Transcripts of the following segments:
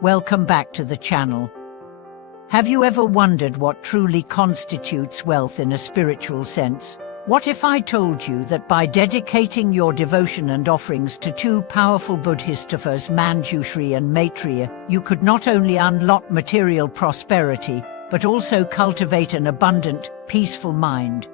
Welcome back to the channel. Have you ever wondered what truly constitutes wealth in a spiritual sense? What if I told you that by dedicating your devotion and offerings to two powerful Buddhistas, Manjushri and Maitreya, you could not only unlock material prosperity, but also cultivate an abundant, peaceful mind?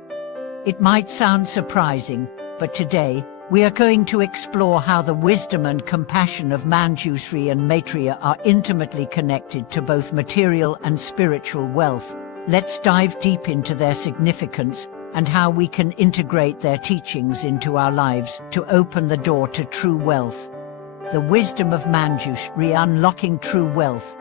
It might sound surprising, but today, we are going to explore how the wisdom and compassion of Manjushri and Maitreya are intimately connected to both material and spiritual wealth. Let's dive deep into their significance and how we can integrate their teachings into our lives to open the door to true wealth. The wisdom of Manjushri, unlocking true wealth.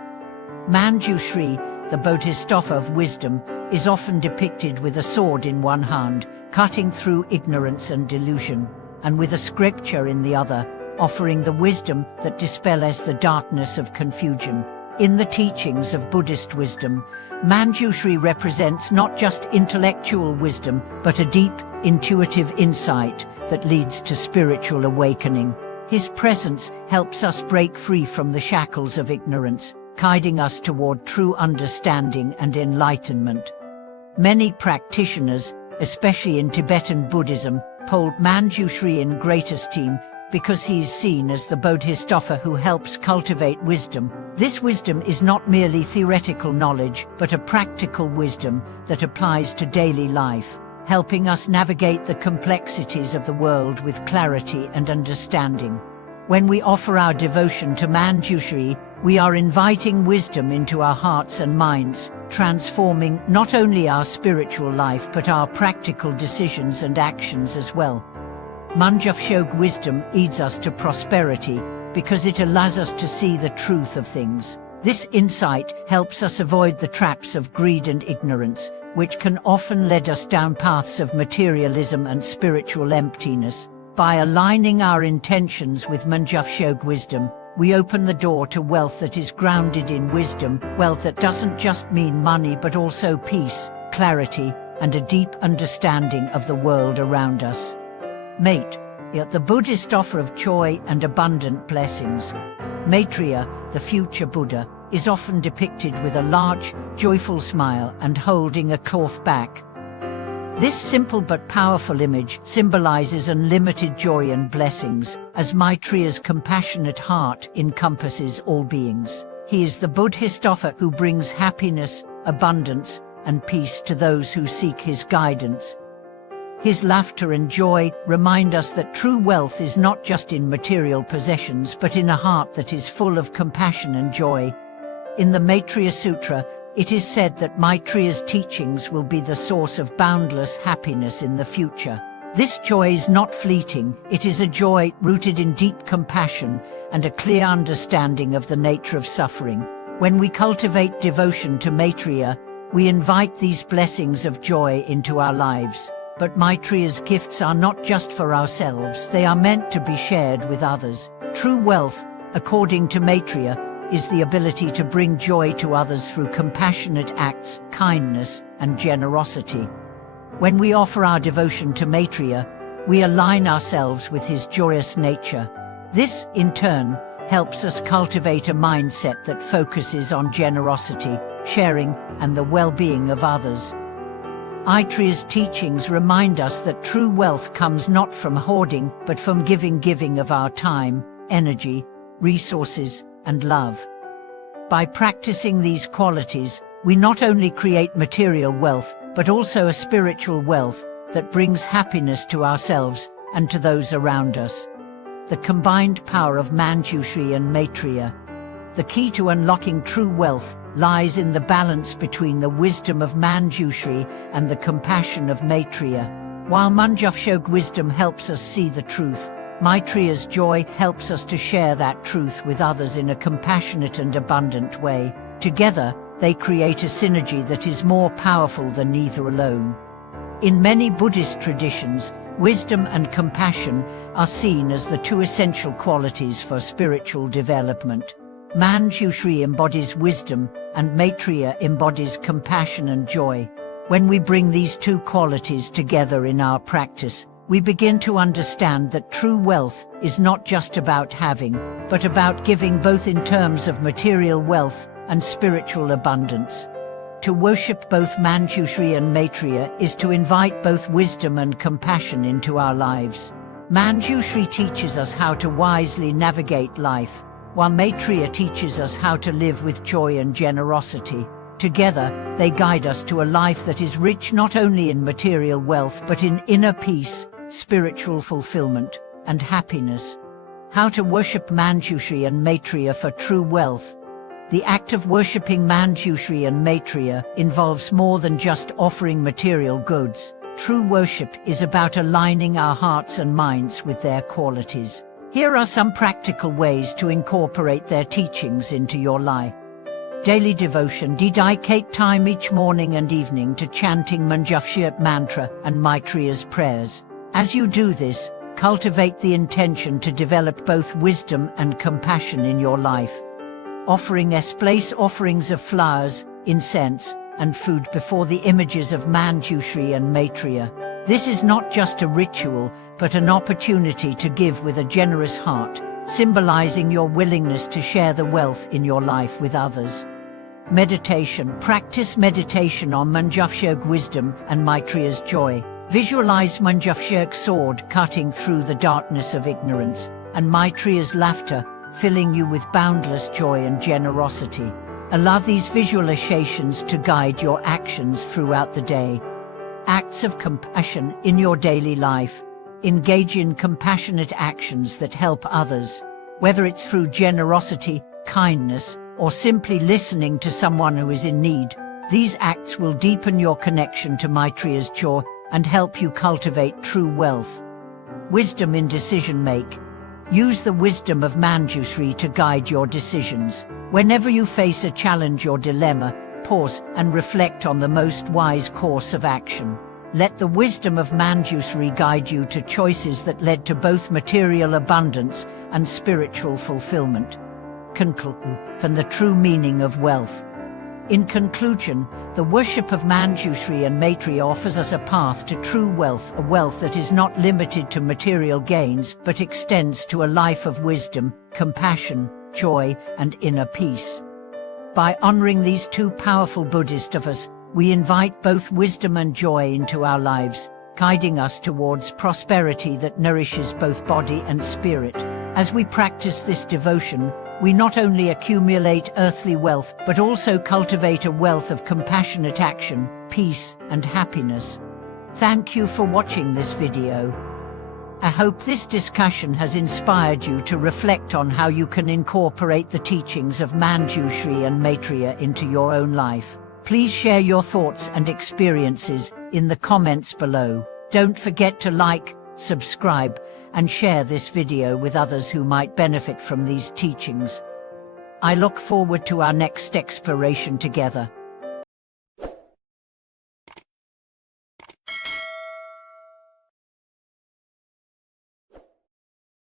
Manjushri, the bodhisattva of wisdom, is often depicted with a sword in one hand, cutting through ignorance and delusion, and with a scripture in the other, offering the wisdom that dispels the darkness of confusion. In the teachings of Buddhist wisdom, Manjushri represents not just intellectual wisdom, but a deep, intuitive insight that leads to spiritual awakening. His presence helps us break free from the shackles of ignorance, guiding us toward true understanding and enlightenment. Many practitioners, especially in Tibetan Buddhism, hold Manjushri in great esteem because he is seen as the bodhisattva who helps cultivate wisdom. This wisdom is not merely theoretical knowledge, but a practical wisdom that applies to daily life, helping us navigate the complexities of the world with clarity and understanding. When we offer our devotion to Manjushri, we are inviting wisdom into our hearts and minds, transforming not only our spiritual life but our practical decisions and actions as well. Manjushri wisdom leads us to prosperity because it allows us to see the truth of things. This insight helps us avoid the traps of greed and ignorance, which can often lead us down paths of materialism and spiritual emptiness. By aligning our intentions with Manjushri wisdom, we open the door to wealth that is grounded in wisdom, wealth that doesn't just mean money but also peace, clarity, and a deep understanding of the world around us. Maitreya, the Buddhist offer of joy and abundant blessings. Maitreya, the future Buddha, is often depicted with a large, joyful smile and holding a cloth bag. This simple but powerful image symbolizes unlimited joy and blessings, as Maitreya's compassionate heart encompasses all beings. He is the Bodhisattva who brings happiness, abundance, and peace to those who seek his guidance. His laughter and joy remind us that true wealth is not just in material possessions but in a heart that is full of compassion and joy. In the Maitreya Sutra, it is said that Maitreya's teachings will be the source of boundless happiness in the future. This joy is not fleeting, it is a joy rooted in deep compassion and a clear understanding of the nature of suffering. When we cultivate devotion to Maitreya, we invite these blessings of joy into our lives. But Maitreya's gifts are not just for ourselves, they are meant to be shared with others. True wealth, according to Maitreya, is the ability to bring joy to others through compassionate acts, kindness, and generosity. When we offer our devotion to Maitreya, we align ourselves with his joyous nature. This, in turn, helps us cultivate a mindset that focuses on generosity, sharing, and the well-being of others. Maitreya's teachings remind us that true wealth comes not from hoarding, but from giving of our time, energy, resources, and love. By practicing these qualities, we not only create material wealth, but also a spiritual wealth that brings happiness to ourselves and to those around us. The combined power of Manjushri and Maitreya. The key to unlocking true wealth lies in the balance between the wisdom of Manjushri and the compassion of Maitreya. While Manjushri wisdom helps us see the truth, Maitreya's joy helps us to share that truth with others in a compassionate and abundant way. Together, they create a synergy that is more powerful than either alone. In many Buddhist traditions, wisdom and compassion are seen as the two essential qualities for spiritual development. Manjushri embodies wisdom, and Maitreya embodies compassion and joy. When we bring these two qualities together in our practice, we begin to understand that true wealth is not just about having, but about giving, both in terms of material wealth and spiritual abundance. To worship both Manjushri and Maitreya is to invite both wisdom and compassion into our lives. Manjushri teaches us how to wisely navigate life, while Maitreya teaches us how to live with joy and generosity. Together, they guide us to a life that is rich not only in material wealth but in inner peace, spiritual fulfillment, and happiness. How to worship Manjushri and Maitreya for true wealth. The act of worshipping Manjushri and Maitreya involves more than just offering material goods. True worship is about aligning our hearts and minds with their qualities. Here are some practical ways to incorporate their teachings into your life. Daily devotion. Dedicate time each morning and evening to chanting Manjushri mantra and Maitreya's prayers. As you do this, cultivate the intention to develop both wisdom and compassion in your life. Offering place offerings of flowers, incense, and food before the images of Manjushri and Maitreya. This is not just a ritual, but an opportunity to give with a generous heart, symbolizing your willingness to share the wealth in your life with others. Meditation. Practice meditation on Manjushri's wisdom and Maitreya's joy. Visualize Manjushri's sword cutting through the darkness of ignorance, and Maitreya's laughter filling you with boundless joy and generosity. Allow these visualizations to guide your actions throughout the day. Acts of compassion in your daily life. Engage in compassionate actions that help others, whether it's through generosity, kindness, or simply listening to someone who is in need. These acts will deepen your connection to Maitreya's joy and help you cultivate true wealth. Wisdom in decision-making. Use the wisdom of Manjushri to guide your decisions. Whenever you face a challenge or dilemma, pause and reflect on the most wise course of action. Let the wisdom of Manjushri guide you to choices that led to both material abundance and spiritual fulfillment. Conclusion from the true meaning of wealth. In conclusion, the worship of Manjushri and Maitreya offers us a path to true wealth, a wealth that is not limited to material gains, but extends to a life of wisdom, compassion, joy, and inner peace. By honoring these two powerful Buddhist of us, we invite both wisdom and joy into our lives, guiding us towards prosperity that nourishes both body and spirit. As we practice this devotion, we not only accumulate earthly wealth, but also cultivate a wealth of compassionate action, peace, and happiness. Thank you for watching this video. I hope this discussion has inspired you to reflect on how you can incorporate the teachings of Manjushri and Maitreya into your own life. Please share your thoughts and experiences in the comments below. Don't forget to like, subscribe, and share this video with others who might benefit from these teachings. I look forward to our next exploration together.